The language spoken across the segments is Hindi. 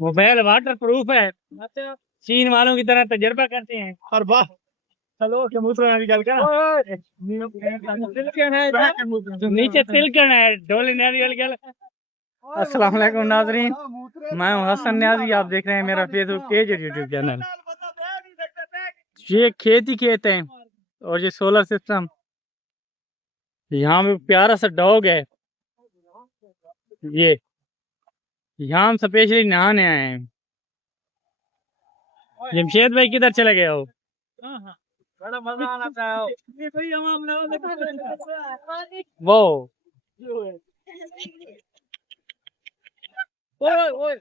मोबाइल वाटर प्रूफ है। चीन वालों की तरह तजर्बा करते हैं। और वाह चलो कबूतर निकल कर नीचे तिलकन है डोले नारियल गल। अस्सलाम वालेकुम नाजरीन, मैं हूं हसन न्याजी। आप देख रहे हैं मेरा फेसबुक पेज और यूट्यूब चैनल। ये खेत ही खेत है और ये सोलर सिस्टम। यहाँ पे प्यारा सा डॉग है। ये यहाँ हम स्पेशली नहाने आए हैं। जमशेद भाई किधर चले गए हो? बड़ा मजा आ रहा है। वो ओए ओए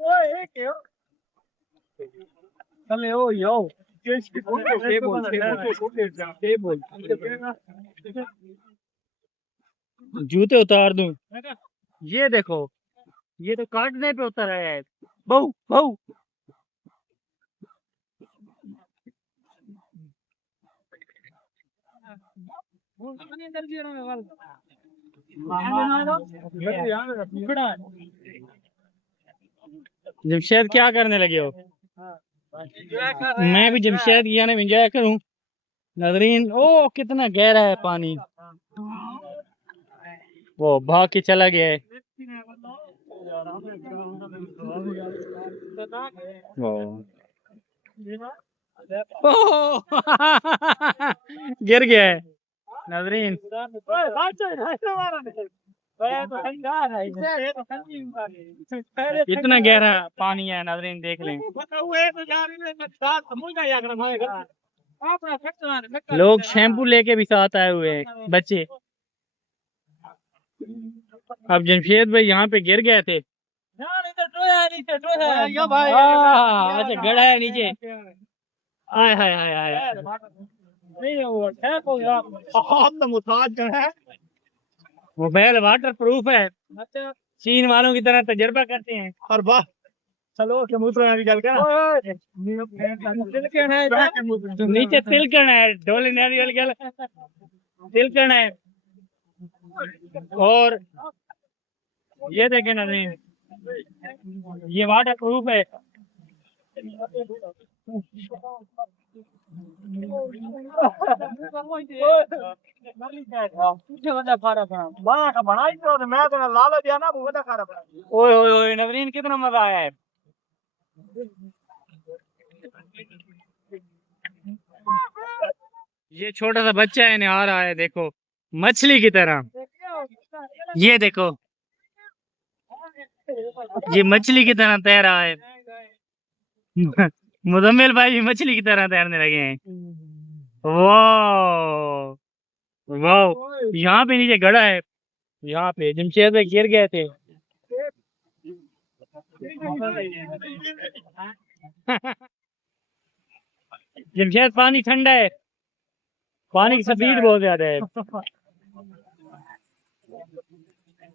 ओए क्यों चले ओ यो जूते उतार दूं? ये देखो, ये तो काटने पे उतर आया है। बहू बहू जमशेद क्या करने लगे हो? मैं भी जमशेद की जाने एंजॉय करूं। नजरीन ओ कितना गहरा है पानी। वो भाग के चला गया है। ओ गिर गया है नजरीन। इतना गहरा पानी है नजरीन, देख लें। लोग शैम्पू लेके भी साथ आए हुए हैं बच्चे। अब जमशेद भाई यहाँ पे गिर गए थे। अच्छा गड़ा है नीचे। आय हाय हाय हाय। मोबाइल वाटर प्रूफ है। चीन वालों की तरह तजर्बा करते हैं। और वाह चलो कबूतर निकल कर नीचे तिलकन है डोले नारियल गल। तिलकन है और ये देखें नजरीन, ये वाटर प्रूफ है। ओए ओए ओए नवरीन कितना मजा आया है। ये छोटा सा बच्चा है नहा रहा है, देखो मछली की तरह। ये देखो ये मछली की तरह तैर रहा है। मुजम्मिल भाई भी मछली की तरह तैरने लगे हैं। वाह वाह, यहाँ पे नीचे गड़ा है। यहाँ पे जमशेद भाई गिर गए थे। जमशेद पानी ठंडा है, पानी की स्पीड बहुत ज्यादा है।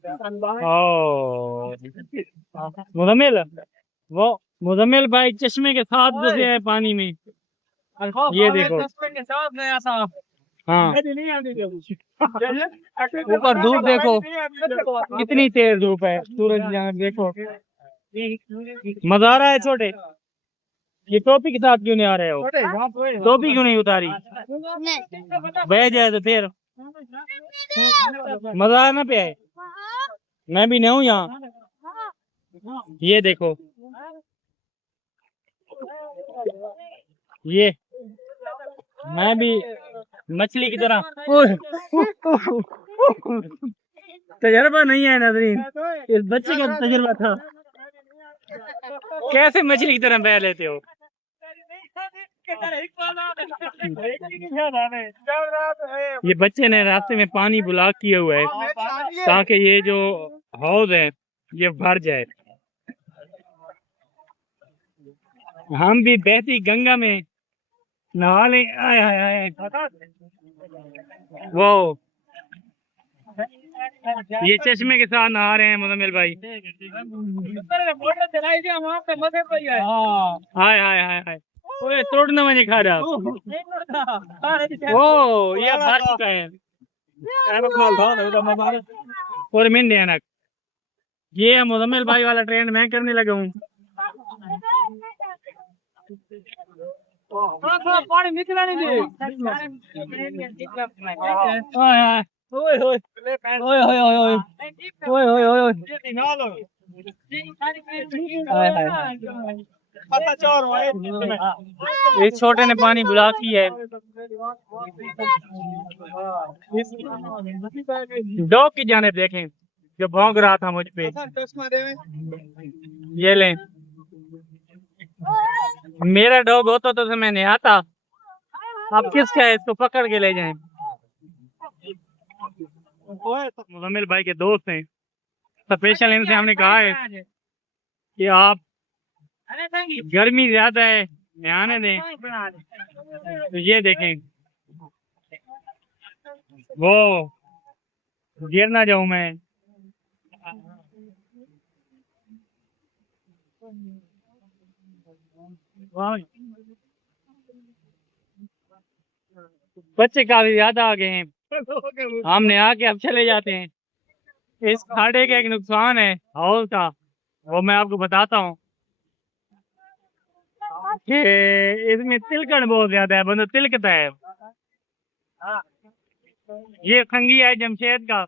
ओ मुजम्मिल, वो मुजम्मिल भाई चश्मे के साथ घुसे हैं पानी में। ये देखो चश्मे के साथ गया था। हाँ ऊपर धूप देखो कितनी तेज धूप है। सूरज यहाँ देखो मजा आ रहा है। छोटे ये टोपी के साथ क्यों नहीं आ रहे हो? टोपी क्यों नहीं उतारी? बह जाए तो फिर मजा आना पे है। मैं भी नहीं हूँ यहाँ। ये देखो ये मैं भी मछली की तरह। तजर्बा नहीं है नजरीन, इस बच्चे का तजर्बा था। कैसे मछली की तरह बह लेते हो? ये बच्चे ने रास्ते में पानी ब्लॉक किया हुआ है ताकि ये जो हौज है ये भर जाए। हम भी बहती गंगा में नहा ले। आए हाय हाय वो ये चश्मे के साथ नहा रहे हैं मुजम्मिल भाई। हाय हाय हाय हाय तोड़ना मुझे खा रहा। ओ ये भर चुका है। और मिन देनक ये है मुजम्मिल भाई वाला ट्रेंड मैं करने लगा हूँ। पानी निकला नहीं दे। ओए ओए ओए ओए ओए ओए ओए ओए ओए ओए हाय हाय हाय। इस छोटे ने पानी बुला की है। डॉग की जानिब देखें जो भौंक रहा था मुझ पे। ये लें मेरा डॉग होता तो मैं नहीं आता। अब किसका है इसको पकड़ के ले जाएं। मुजम्मिल भाई के दोस्त हैं स्पेशल इनसे हमने कहा है कि आप गर्मी ज्यादा है आने दें। तो ये देखें वो गिर ना जाऊं मैं। बच्चे काफी ज्यादा आ गए हैं हमने आके अब चले जाते हैं। इस खाड़े का एक नुकसान है हौल का वो मैं आपको बताता हूँ कि इसमें तिलकन बहुत ज्यादा है बंदा तिलकता है। ये खंगी है जमशेद का